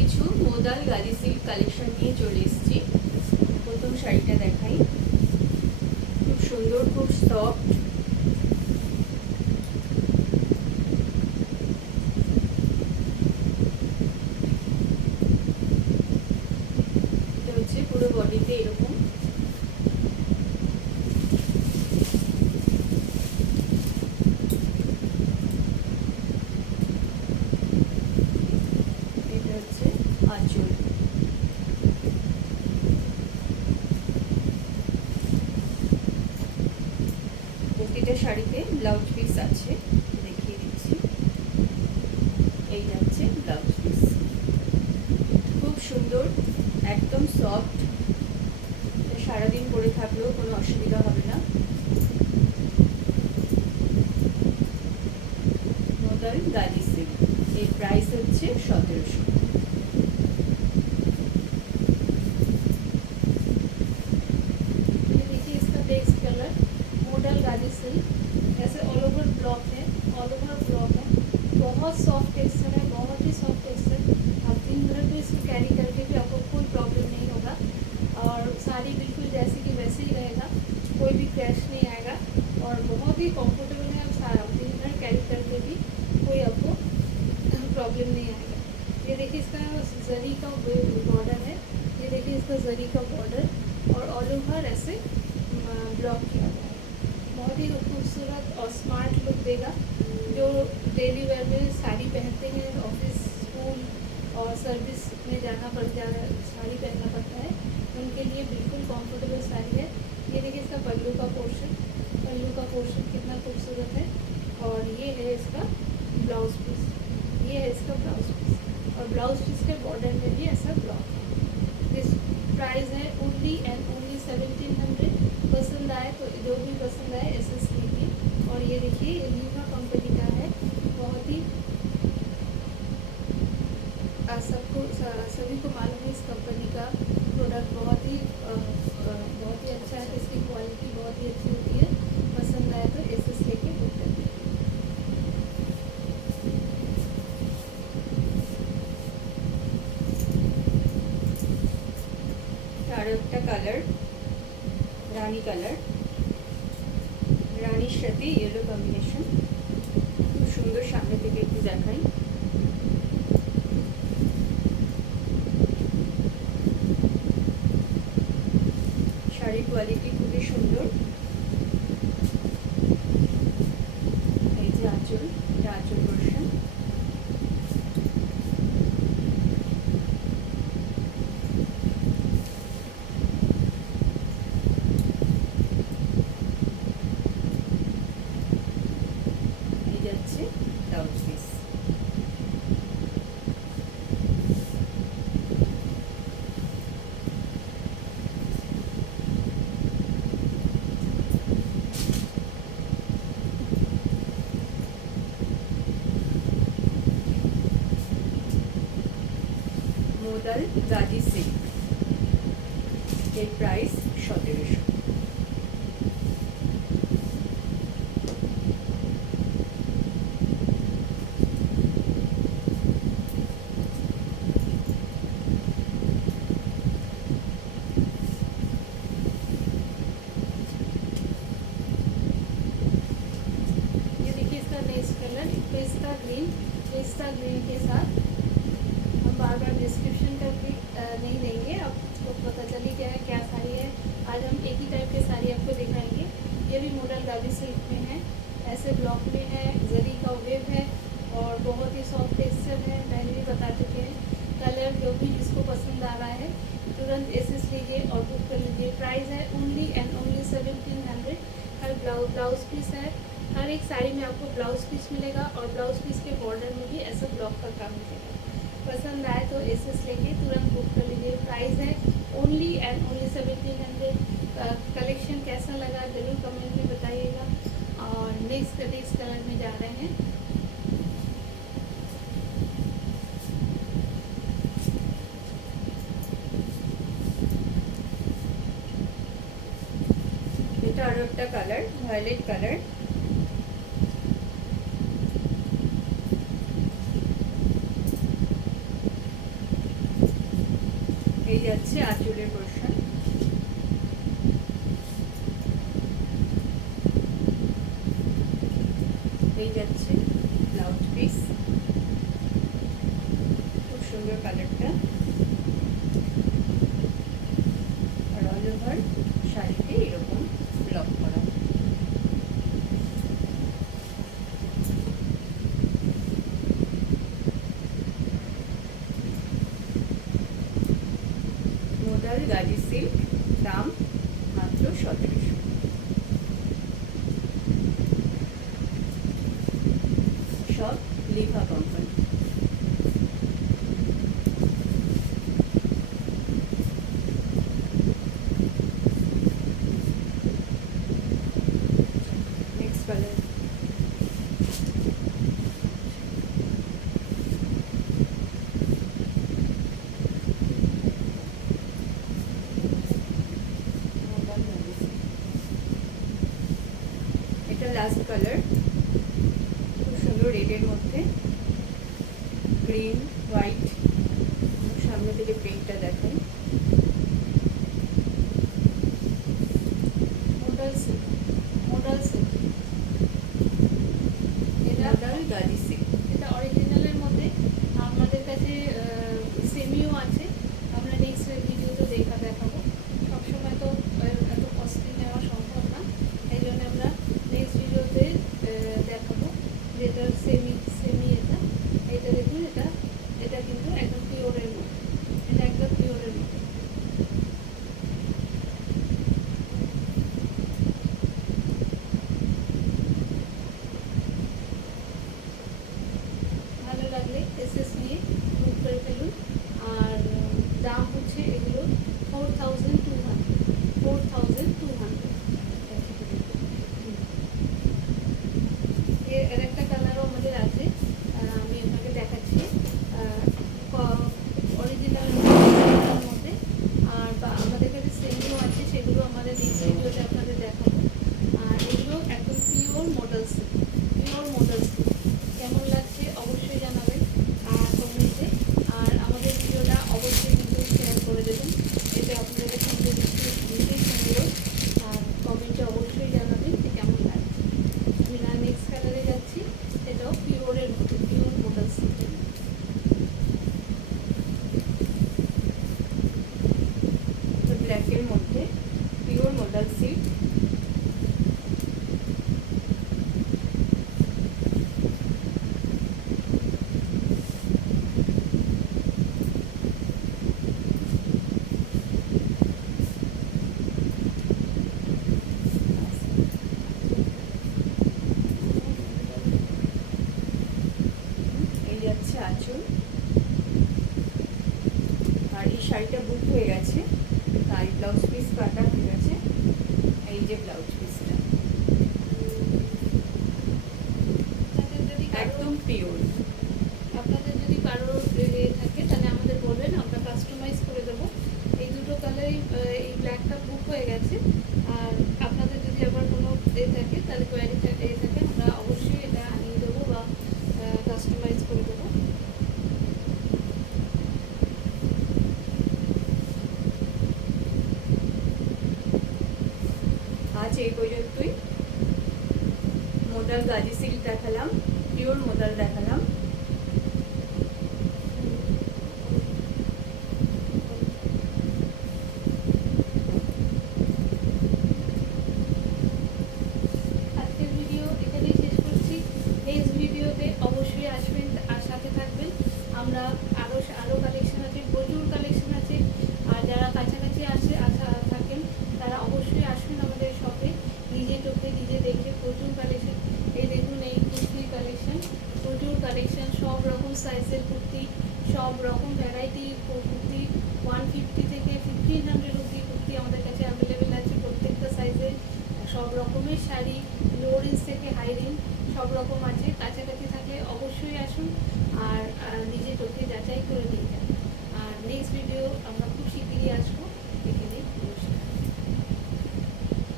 কিছু মোদাল Gazi silk collection নিয়ে চলে এসেছি। প্রথম শাড়িটা দেখাই, খুব সুন্দর, খুব সফট, এটা হচ্ছে পুরো বডিতে এরকম। এটা হচ্ছে আঁচল। প্রতিটা শাড়িতে ব্লাউজ পিস আছে, দেখিয়ে দিচ্ছি। এই যাচ্ছে ব্লাউজ পিস, খুব সুন্দর, একদম সফট, সারাদিন পরে থাকলেও কোনো অসুবিধা হবে না। মোদাল গাজি সিল্ক, এর প্রাইস হচ্ছে 1700। देखिए इसका बेस कलर मॉडल गाजी सिल्क, ऐसे ऑल ओवर ब्लॉक है, ऑल ओवर ब्लॉक है, बहुत सॉफ्ट टेक्सचर है, बहुत ही सॉफ्ट टेक्सचर। आप दिन भर भी इसको कैरी करके भी आपको कोई प्रॉब्लम नहीं होगा और साड़ी बिल्कुल जैसे कि वैसे ही रहेगा, कोई भी क्रैश नहीं आएगा और बहुत ही कंफर्टेबल है। आप दिन भर कैरी करके भी कोई आपको प्रॉब्लम नहीं आएगा। ये देखिए इसका जरी का बॉर्डर है, ये देखिए इसका जरी का बॉर्डर और ऑल ओवर ऐसे ब्लॉक किया हुआ है। बहुत ही खूबसूरत और स्मार्ट लुक देगा। जो डेली वेयर में साड़ी पहनते हैं, ऑफिस, स्कूल और सर्विस में जाना पड़ता है, साड़ी पहनना पड़ता है, उनके लिए बिल्कुल कंफर्टेबल साड़ी है। ये देखिए इसका पल्लू का पोर्शन, पल्लू का पोर्शन कितना खूबसूरत है और ये है इसका ब्लाउज पीस, ये है इसका ब्लाउज पीस और ब्लाउज पीस के बॉर्डर में भी ऐसा ब्लॉक है। दिस प्राइस है ओनली एंड ओनली 1700। पसंद आए तो जो भी पसंद आए ऐसे लीजिए। और ये देखिए ये लीवा कंपनी का है, बहुत ही सबको सभी को मालूम है इस कंपनी का प्रोडक्ट बहुत ही अच्छा है, इसकी क्वालिटी बहुत ही अच्छी होती है। पसंद आए तो एसेस लेके बुक कर दीजिए। আরও একটা কালার, রানী কালার, রানীর সাথে ইয়েলো কম্বিনেশন, খুব সুন্দর। সামনে থেকে একটু দেখাই, শাড়ির কোয়ালিটি খুবই সুন্দর। এই যে আঁচল, এটা আঁচল পোর্শন। এই যাচ্ছে ব্লাউজ পিস। মোদাল গাজি সিল্ক, এর প্রাইস 1700। ये देखिए इसका नेक्स्ट कलर पिस्ता ग्रीन, पिस्ता ग्रीन के साथ हम बार बार डिस्क्रिप्शन का भी नहीं देंगे, आपको पता चली क्या है क्या साड़ी है। आज हम एक ही टाइप के साड़ी आपको दिखाएंगे। ये भी मॉडल गाजी सिल्क में है, ऐसे ब्लॉक में है, जरी का वेव है और बहुत ही सॉफ्ट टेक्सचर है, पहले भी बता चुके हैं। कलर जो भी जिसको पसंद आ रहा है तुरंत एसेस लीजिए और बुक कर लीजिए। प्राइस है ओनली एंड ओनली 1700। हर ब्लाउज पीस है, हर एक साड़ी में आपको ब्लाउज पीस मिलेगा और ब्लाउज पीस के बॉर्डर में भी ऐसा ब्लॉक का काम मिलेगा। पसंद आए तो एसेस लेके तुरंत बुक कर लीजिए। प्राइस है ओनली एंड ओनली 1700। कलेक्शन कैसा लगा ज़रूर कमेंट में बताइएगा। और नेक्स्ट कलर में जा रहे हैं। এটা আরও একটা কালার, ভায়োলেট কালার। এই যাচ্ছে আঁচলের পোর্শন। এই যাচ্ছে ব্লাউজ পিস, খুব সুন্দর কালারটা। আর অল ওভার শাড়িতে এরকম ব্লক করা। মোডাল গাজি সিল্ক, দাম মাত্র 1700। সব লিভা কোম্পানি। নেক্সট কালার, এটা লাস্ট কালার, খুব সুন্দর রেডের মধ্যে গ্রিন হোয়াইট। সামনে থেকে প্রিন্টটা দেখাই। মডেল সিল্ক, মডেল সিল্ক, এটা মোডাল গাজি সিল্ক। এটা অরিজিনালের মধ্যে আমাদের কাছে সেমিও আছে। আমরা নেক্সট ভিডিওতে দেখাবো। সবসময় তো এত কস্টলি নেওয়া সম্ভব না, এই জন্য আমরা নেক্সট ভিডিওতে দেখাবো যেটা সেমি এটা দেখুন, এটা কিন্তু একদম পিওরের মধ্যে, এটা একদম পিওরের মধ্যে। ভালো লাগলে এসএস নিয়ে বুক করে ফেলুন। আর দাম হচ্ছে এগুলো 4200। এর একটা কালারও আমাদের আছে, আমি আপনাকে দেখাচ্ছি। অরিজিনাল মধ্যে আর বা আমাদের কাছে সেমিও আছে, সেগুলো আমাদের নেক্সট ভিডিওতে আপনাদের দেখাবো। আর এগুলো একদম pure model silk, pure model silk. কেমন লাগছে অবশ্যই জানাবেন কমেন্টে। আর আমাদের ভিডিওটা অবশ্যই কিন্তু শেয়ার করে দেবেন, এটা আপনাদের সঙ্গে বিশেষ অনুরোধ। আর কমেন্টে অবশ্যই জানাবেন যে কেমন লাগছে। আমি না নেক্সট কালারে যাচ্ছি, এটাও পিওরের মধ্যে, পিওর মডেল সিল্কের মধ্যে। ব্ল্যাকের মধ্যে পিওর মোডাল সিল্ক। এই যাচ্ছে আঁচল। আর এই শাড়িটা বুক হয়ে গেছে, তাই ব্লাউজ পিস কাটা হয়ে গেছে। এই যে ব্লাউজ পিসটা তাদের যদি একদম পিওর। আপনাদের যদি কারোর থাকে তাহলে আমাদের বলবেন, আমরা কাস্টমাইজ করে দেবো। এই দুটো কালারই, এই ব্ল্যাকটা বুক হয়ে গেছে। আর আপনাদের যদি আবার কোনো থাকে তাহলে কোয়ারি থাকে আমরা অবশ্যই এটা আনিয়ে দেবো বা কাস্টমাইজ করে দেবো। আজ এই পর্যন্তই। মোডাল গাজি সিল্ক দেখালাম, পিওর মোডাল দেখালাম। আজকের ভিডিও এখানেই শেষ করছি। নেক্সট ভিডিওতে অবশ্যই আসবেন আর সাথে থাকবেন। আমরা আরও কালেকশন আছে, প্রচুর কালেকশন আছে। আর যারা কাছাকাছি থাকেন তারা অবশ্যই আসবেন আমাদের শপে, নিজে চোখে নিজে দেখে। প্রচুর কালেকশন, এই দেখুন এই কুর্তির কালেকশন, প্রচুর কালেকশন, সব রকম সাইজের কুর্তি, সব রকম ভ্যারাইটি কুর্তি। 150 থেকে 1500 অবধি কুর্তি আমাদের কাছে অ্যাভেলেবেল আছে, প্রত্যেকটা সাইজের। সব রকমের শাড়ি, লো রেঞ্জ থেকে হাই রেঞ্জ সব রকম আছে। কাছাকাছি থাকলে অবশ্যই আসুন আর নিজে চোখে যাচাই করে নিয়ে যান। আর নেক্সট ভিডিও আমরা খুব শিগগিরই আসবো।